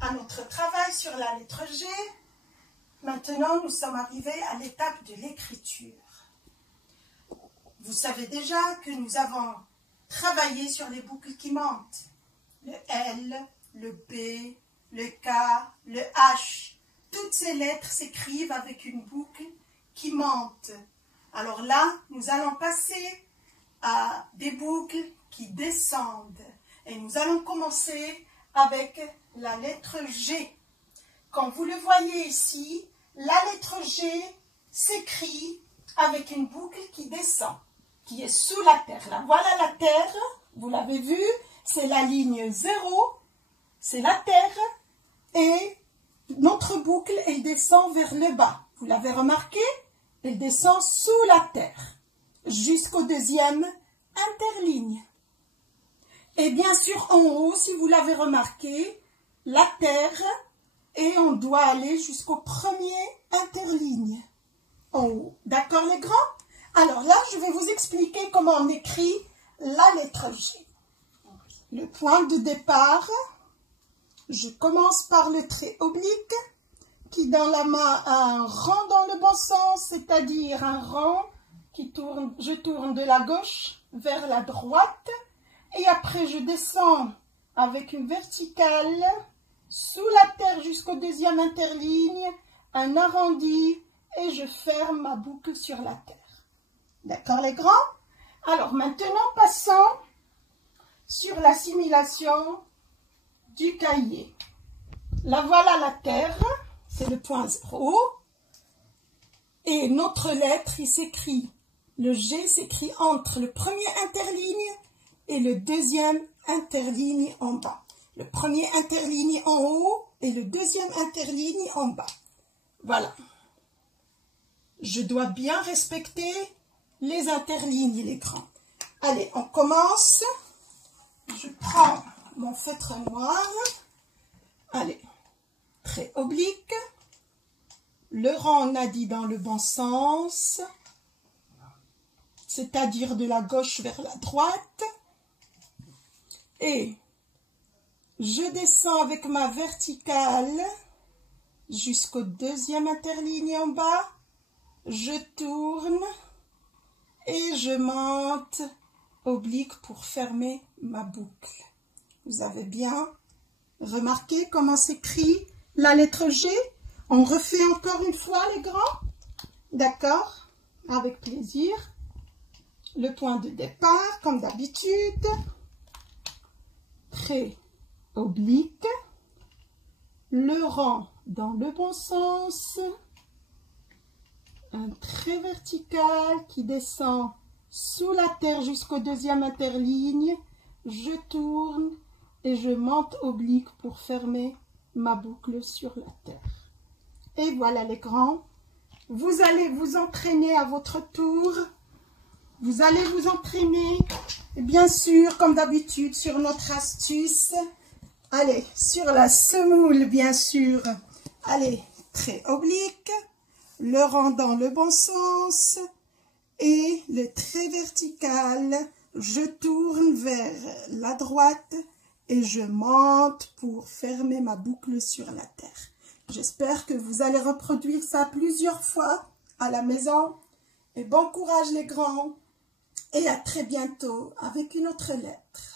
à notre travail sur la lettre G. Maintenant, nous sommes arrivés à l'étape de l'écriture. Vous savez déjà que nous avons travaillé sur les boucles qui mentent. Le L, le B, le K, le H. Toutes ces lettres s'écrivent avec une boucle qui monte. Alors là, nous allons passer à des boucles qui descendent. Et nous allons commencer avec la lettre G. Comme vous le voyez ici, la lettre G s'écrit avec une boucle qui descend, qui est sous la terre. Là, voilà la terre, vous l'avez vu, c'est la ligne 0, c'est la terre, et notre boucle, elle descend vers le bas. Vous l'avez remarqué, elle descend sous la terre, jusqu'au deuxième interligne. Et bien sûr, en haut, si vous l'avez remarqué, la terre, et on doit aller jusqu'au premier interligne en haut. D'accord les grands? Alors là, je vais vous expliquer comment on écrit la lettre G. Le point de départ, je commence par le trait oblique qui dans la main a un rang dans le bon sens, c'est-à-dire un rang qui tourne, je tourne de la gauche vers la droite et après je descends avec une verticale sous la terre jusqu'au deuxième interligne, un arrondi et je ferme ma boucle sur la terre. D'accord les grands? Alors maintenant passons sur la simulation du cahier. Là voilà la terre, c'est le point 0 et notre lettre il s'écrit, le G s'écrit entre le premier interligne et le deuxième interligne en bas. Le premier interligne en haut et le deuxième interligne en bas. Voilà. Je dois bien respecter les interlignes, les grands. Allez, on commence. Je prends mon feutre noir. Allez, trait oblique. Le rang, on a dit dans le bon sens, c'est-à-dire de la gauche vers la droite. Et je descends avec ma verticale jusqu'au deuxième interligne en bas. Je tourne et je monte oblique pour fermer ma boucle. Vous avez bien remarqué comment s'écrit la lettre G? On refait encore une fois les grands? D'accord? Avec plaisir. Le point de départ, comme d'habitude. Trait oblique, le rang dans le bon sens, un trait vertical qui descend sous la terre jusqu'au deuxième interligne, je tourne et je monte oblique pour fermer ma boucle sur la terre. Et voilà les grands, vous allez vous entraîner à votre tour, vous allez vous entraîner, bien sûr, comme d'habitude, sur notre astuce. Allez, sur la semoule, bien sûr. Allez, trait oblique, le rang dans le bon sens et le trait vertical. Je tourne vers la droite et je monte pour fermer ma boucle sur la terre. J'espère que vous allez reproduire ça plusieurs fois à la maison. Et bon courage les grands. Et à très bientôt avec une autre lettre.